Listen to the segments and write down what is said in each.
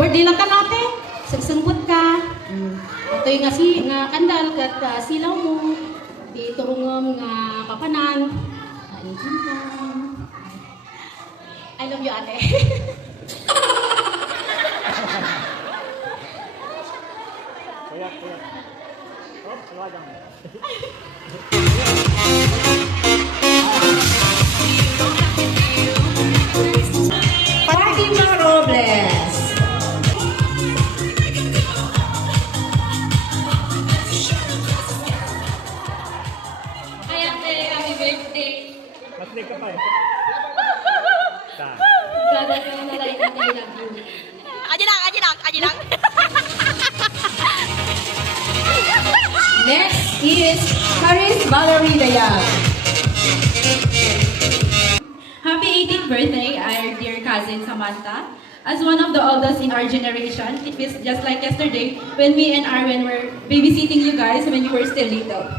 birthday lang ka natin. Sagsangkot ka. Ito'y nga kandal kat silaw mo. Di turungom nga papanan. I love you, ate. Fatima Robles. Hi, ate. Happy birthday. Matlik ka pa eh. Gada ko na lang ate. I love you. Ajinak. Next is Haris Valerie Dayag. Happy 18th birthday, our dear cousin Samantha. As one of the oldest in our generation, it feels just like yesterday when me and Arwen were babysitting you guys when you were still little.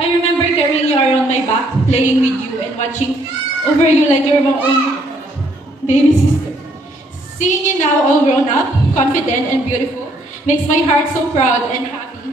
I remember carrying you around my back, playing with you and watching over you like you're my own baby sister. Seeing you now all grown up, confident and beautiful makes my heart so proud and happy.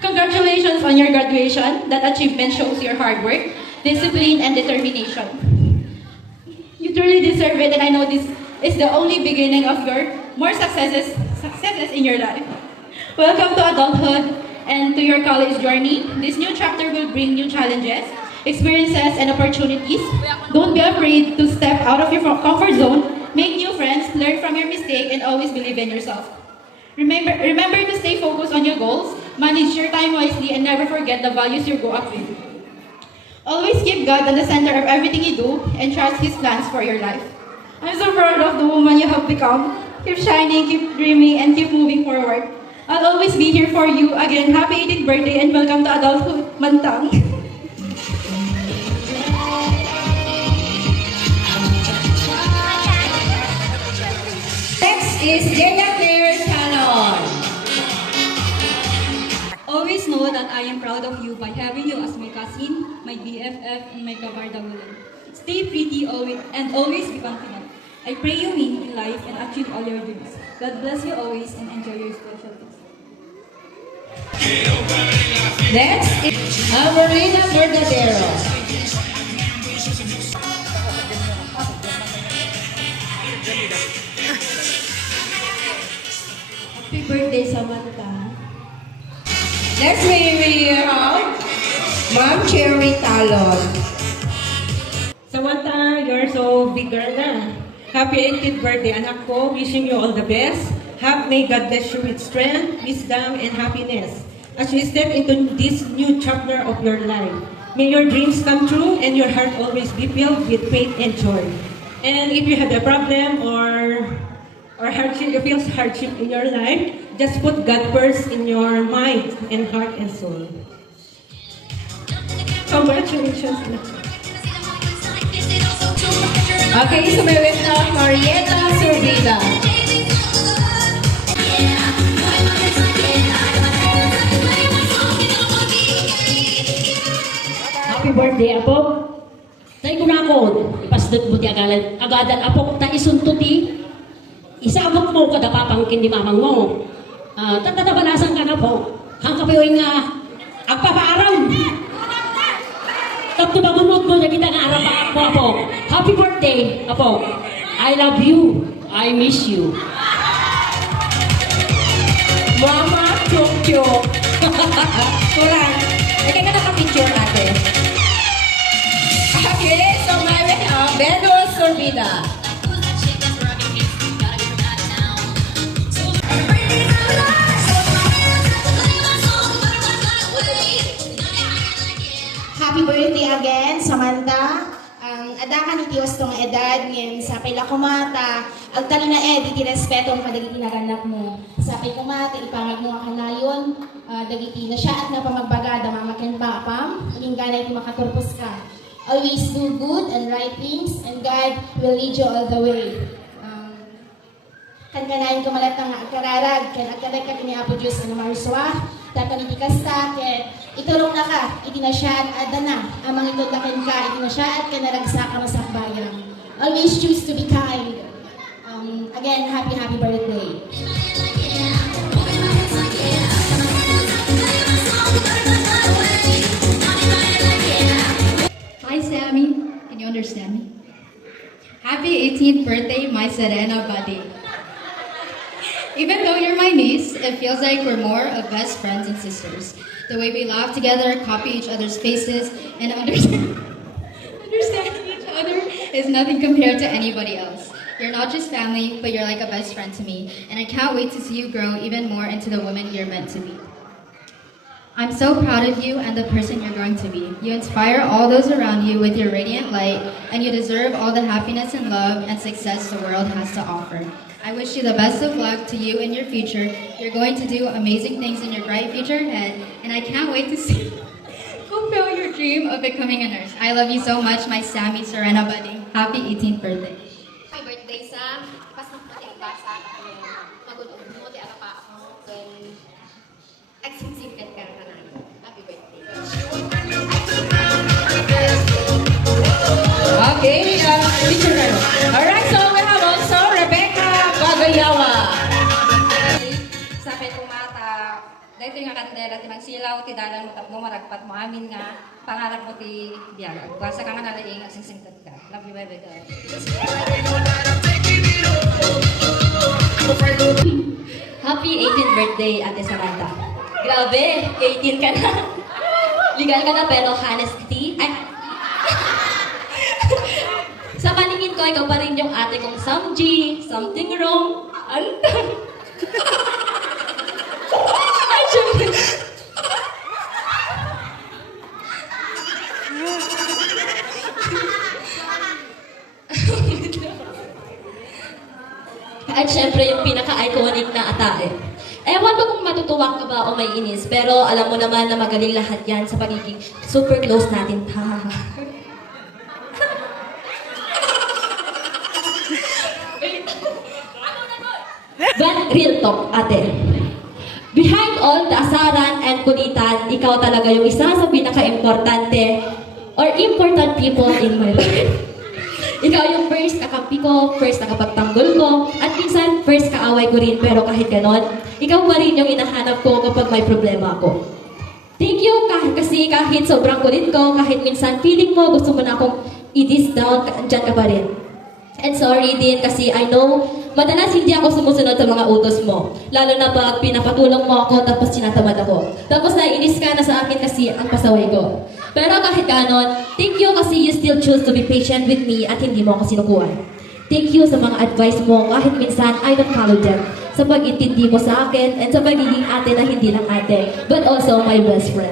Congratulations on your graduation. That achievement shows your hard work, discipline, and determination. You truly deserve it, and I know this is the only beginning of your more successes in your life. Welcome to adulthood and to your college journey. This new chapter will bring new challenges, experiences, and opportunities. Don't be afraid to step out of your comfort zone, make new friends, learn from your mistake, and always believe in yourself. Remember to stay focused on your goals, manage your time wisely, and never forget the values you grow up with. Always keep God at the center of everything you do and trust His plans for your life. I'm so proud of the woman you have become. Keep shining, keep dreaming, and keep moving forward. I'll always be here for you. Again, happy 18th birthday and welcome to adulthood, Mantang. Next is Jaya Claire Canon. Always know that I am proud of you by having you as my cousin, my BFF, and my kabardagulan. Stay pretty always and always be confident. I pray you win in life and achieve all your dreams. God bless you always and enjoy your special days. Next is Amarina Bordadero. Happy birthday, Samantha. Next we have Ma'am Cherry Talon. Samantha, you're so big girl na. Happy 18th birthday, anak ko. Wishing you all the best. May God bless you with strength, wisdom, and happiness as you step into this new chapter of your life. May your dreams come true and your heart always be filled with faith and joy. And if you have a problem or hardship, you feel hardship in your life, just put God first in your mind and heart and soul. Congratulations. Okay, so may win na Marieta Sorbida. Happy birthday, Apo. Tayo ko na ako. Ipasdot mo ti agadan, Apo, ta isuntuti. Isabot mo kada papangkin di mamang mo. Tatabalasan ka na po. Hang kapayoy nga agpapaaraw. Tapos magunod mo na kita nga arap ako, Apo. Happy birthday, Apo. I love you. I miss you. Mama Chokyo. Kurang. Kaya ka naka-picture natin. Okay, so may win na Beno Sorbida. Happy birthday again, Samantha. Ang adakan iti was tong edad ngayon sa pay lakumata. Ang tali na iti respeto ang padagiti naganak mo. Sa pay kumata, ipangag mo ang kanayon. Dagiti na siya at napamagbaga, damamakyan pa apam. Maging ganay iti makaturpos ka. Always do good and right things and God will lead you all the way. Kan kanayon kumalat ng kararag, kan agkadag ka ni Apo Diyos na mariswa. Tataniti kasta, ken iturong na ka, iti na siya at adana, amang itulakin ka, iti na siya at kanaragsa ka masakbayang. Always choose to be kind. Again, happy birthday. Hi, Sammy. Can you understand me? Happy 18th birthday, my Serena buddy. Even though you're my niece, it feels like we're more of best friends and sisters. The way we laugh together, copy each other's faces, and understand each other is nothing compared to anybody else. You're not just family, but you're like a best friend to me, and I can't wait to see you grow even more into the woman you're meant to be. I'm so proud of you and the person you're going to be. You inspire all those around you with your radiant light, and you deserve all the happiness and love and success the world has to offer. I wish you the best of luck to you in your future. You're going to do amazing things in your bright future ahead, and I can't wait to see you fulfill your dream of becoming a nurse. I love you so much, my Sammy Serena buddy. Happy 18th birthday. Happy birthday sa pas ng puting basa ka magulog mo di pa ako kung agsisikat ka na. Happy birthday. Okay, teacher Reno. Alright, so we have also Rebecca Bagayawa. Sa akin umata, dahil nga kandela, ti magsilaw, ti dalan mo tapno, maragpat mo amin nga, pangarap mo ti biyag. Basta ka nga nalaing, agsingsintat ka. Love you, bye God. Happy 18th birthday, Ate Samantha. Grabe, 18 ka na. Legal ka na pero honesty. Ay. Sa paningin ko, ikaw pa rin yung ate kong Samji, something wrong. Antang. Ay, syempre. At syempre yung pinaka-iconic na atae. Ewan ko kung matutuwa ka ba o may inis, pero alam mo naman na magaling lahat yan sa pagiging super close natin. But real talk, ate. Behind all the asaran and kulitan, ikaw talaga yung isa sa pinaka-importante or important people in my life. Ikaw yung first kakampi ko, first nakapagtanggol ko, at minsan first kaaway ko rin, pero kahit ganon, ikaw pa rin yung inahanap ko kapag may problema ako. Thank you kasi kahit sobrang kulit ko, kahit minsan feeling mo gusto mo na akong i-diss down, dyan ka pa rin. And sorry din kasi I know, madalas hindi ako sumusunod sa mga utos mo. Lalo na pag pinapatulong mo ako tapos tinatamad ako. Tapos naiinis ka na sa akin kasi ang pasaway ko. Pero kahit ganon, thank you kasi you still choose to be patient with me at hindi mo ako sinukuhan. Thank you sa mga advice mo kahit minsan I don't follow them. Sa pag-intindi mo sa akin and sa pagiging ate na hindi lang ate, but also my best friend.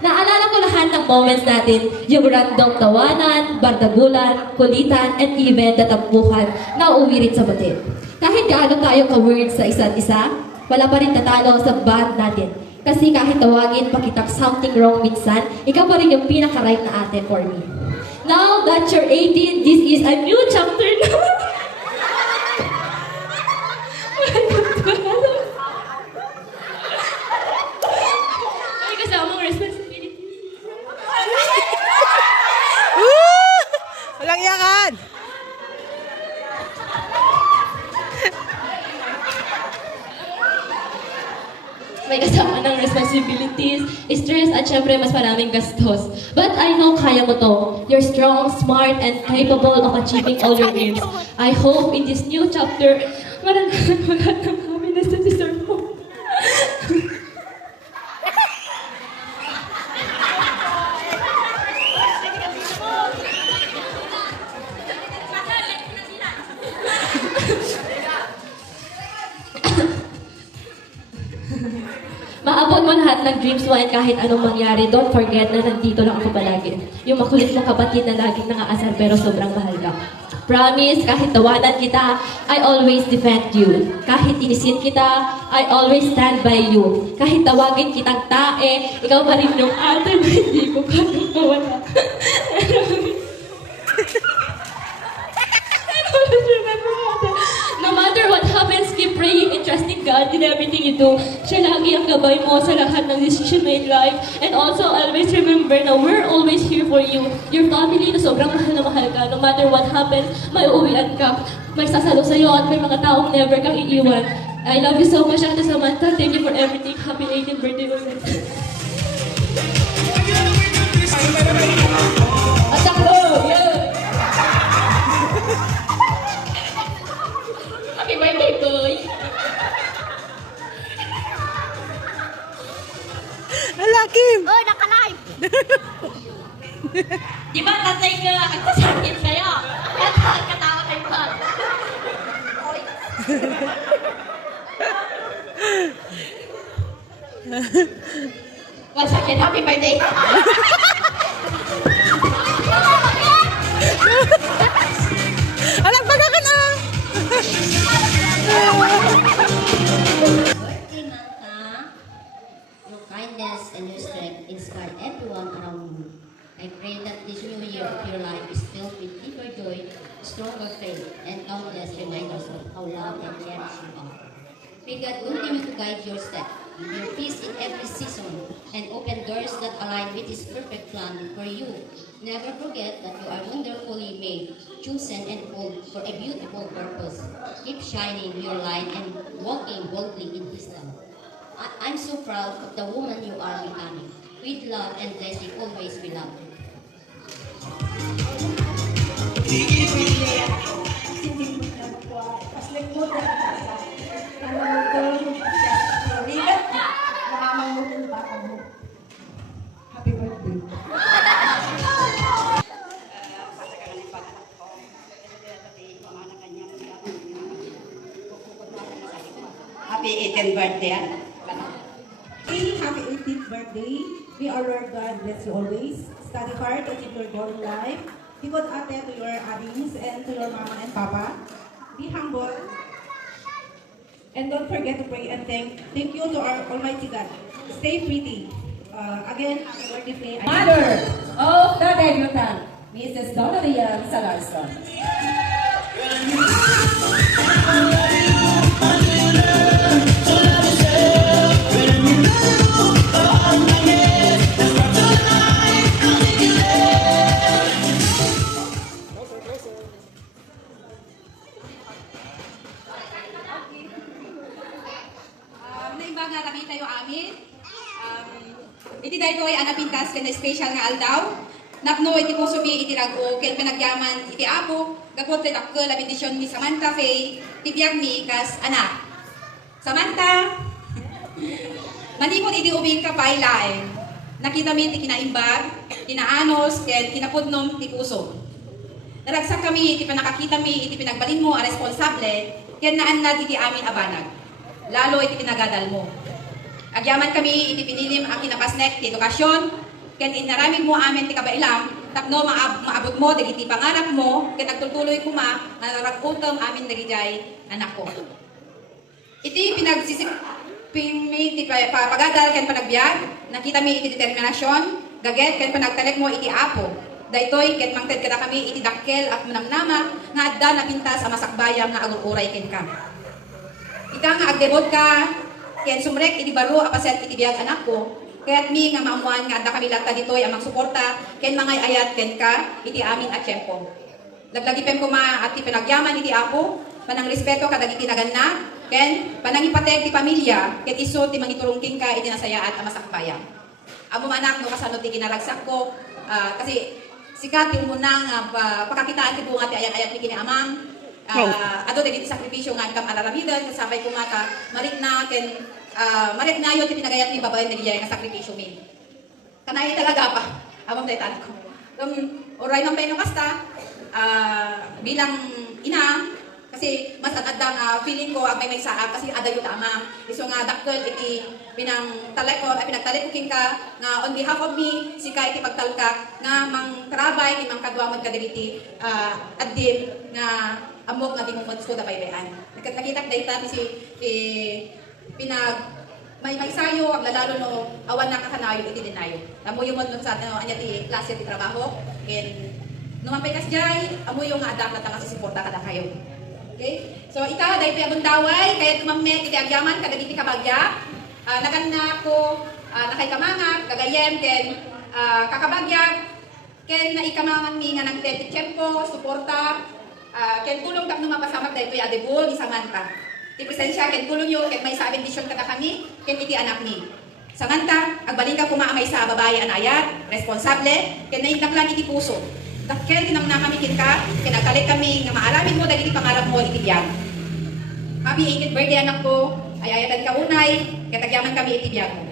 Naalala ko lahat ng moments natin, yung random tawanan, bardagulan, kulitan, and even tatampuhan na uuwi rin sa batid. Kahit gaano tayo ka-words sa isa't isa, wala pa rin tatalo sa band natin. Kasi kahit tawagin pa kitang something wrong minsan, ikaw pa rin yung pinaka-right na ate for me. Now that you're 18, this is a new chapter na. May kasamang responsibility. Walang iyakan! May kasama ng responsibilities, stress, at syempre mas maraming gastos. But I know kaya mo to. You're strong, smart, and capable of achieving all your dreams. I hope in this new chapter, maranasan mo lahat ng happiness na deserve mo. Maabot mo lahat ng dreams mo and kahit anong mangyari, don't forget na nandito lang ako palagi. Yung makulit na kapatid na laging nangaasar pero sobrang mahal ka. Promise, kahit tawanan kita, I always defend you. Kahit inisin kita, I always stand by you. Kahit tawagin kitang tae, ikaw pa rin yung ate na hindi ko kayang mawala. No matter what happens, keep praying and trusting God in everything you do. Siya lagi lagi ang gabay mo sa lahat ng decision mo in life. And also, always remember na we're always here for you. Your family na sobrang mahal na mahal ka. No matter what happens, may uuwian ka. May sasalo sa'yo at may mga taong never kang iiwan. I love you so much, Ate Samantha. Thank you for everything. Happy 18th birthday ulit. Atak mo! Yeah! Happy birthday, boy! Ala, Kim! Oh, naka-live! Di ba tatay ka ang sasakit sa'yo? Katawa kay Paul. Once again, happy birthday! Alam, baga ka na! Birthday, Manta. Your kindness and your strength inspire everyone around you. I pray that this new year of your life is filled with deeper joy, stronger faith, and countless reminders of how loved and cherished you are. May God continue to guide your step, give you peace in every season, and open doors that align with His perfect plan for you. Never forget that you are wonderfully made, chosen, and called for a beautiful purpose. Keep shining your light and walking boldly in His love. I'm so proud of the woman you are becoming. With love and blessing, always we love you. Happy birthday. Happy 18th birthday. Happy 18th birthday. May our Lord God bless you always. Study hard, achieve your goal in life. Be good ate to your adings and to your mama and papa. Be humble. And don't forget to pray and thank you to our Almighty God. Stay pretty. Again, happy birthday. Mother of the debutant, Mrs. Donalia Salarson. Naimbag nga kami tayo amin. Iti dahil ko ay anapintas ka na special nga aldaw. Napno iti kong subi iti rago, kaya pinagyaman iti apo, gagwat rin ako la bendisyon ni Samantha Faye, tibiyag mi kas anak. Samantha, manikot iti ubing ka pailaen. Nakita mi iti kinaimbag, kinaanos, kaya kinapudnom iti puso. Naragsak kami iti panakakita mi iti pinagbalin mo a responsable, kaya naanad iti amin abanag. Lalo iti pinagadal mo. Agyaman kami iti pinilim ang kinapasnek ti edukasyon, ken inaramig mo amin ti kabailam, tapno maabot mo dagiti pangarap mo, ken nagtutuloy kuma nga naragutom amin dagijay anak ko. Iti pinagsisiping ti pagadal ken panagbiag, nakita mi iti determinasyon, gaget ken panagtalek mo iti apo. Daytoy ket mangted kada kami iti dakkel at manamnama nga adda napintas a masakbayam nga agururay ken ka. Ika nga agdebot ka, ken sumrek iti baro apaset iti biag anak ko, kaya't mi nga maamuan nga adda kami lata ditoy amang suporta, ken mga ayat ken ka, iti amin at tiyempo. Laglagipem ko at ti pinagyaman iti apo, panang respeto kadagiti naganna, ken panang ipateg ti pamilya, ken iso ti mangiturungking ka iti nasayaat a masakbayam. Amo anak no kasanod ti kinaragsak ko, kasi sikat yung munang pakakitaan ti bunga ti ayat-ayat ni kini amang, ato dagiti sakripisyo nga kam alaramidan kasabay ko mata marik na ken marik na yo ti pinagayat ni babae nagiyay nga sakripisyo mi. Kanay talaga pa amam daytan ko. Oray man pay no kasta bilang ina kasi mas adda nga feeling ko ang may saa kasi adayo ta ama. Iso nga dakkel iti pinang talekon ay pinagtalek king ka nga on behalf of me sika iti pagtalkak nga mang trabay ti mang kadwamod kadagiti addin nga amok nga dimong ko da baybayan. Nakita dayta si pinag may sayo ang lalalo no awan na kakanayo iti dinayo. Amuyo mo sa anya ti klase ti trabaho and numampay kas jay amuyo nga adak na nga suporta kada kayo. Okay? So ikaw dahil pinagundaway kaya tumammek iti agyaman kadagiti kabagya Nagana ko, nakay kamangag, gagayem, ken kakabagyag, ken naikamangan mi nga ng tete tiyempo, suporta, ken tulong tapno mapasamat dahil ito'y adebol, isamanta. Ti presensya, ken tulong yo, ken may sa bendisyon kada kami, ken iti anak mi. Samanta, agbalin ka kumaamay sa babae anayat, responsable, ken naindaklan iti puso. Dakkel tinang nakamikin ka, ken agkalit kami nga maaramin mo dahil iti pangarap mo iti biyag. Happy 18th birthday anak ko, ay ayatan ka unay, katagyaman kami iti biyag mo.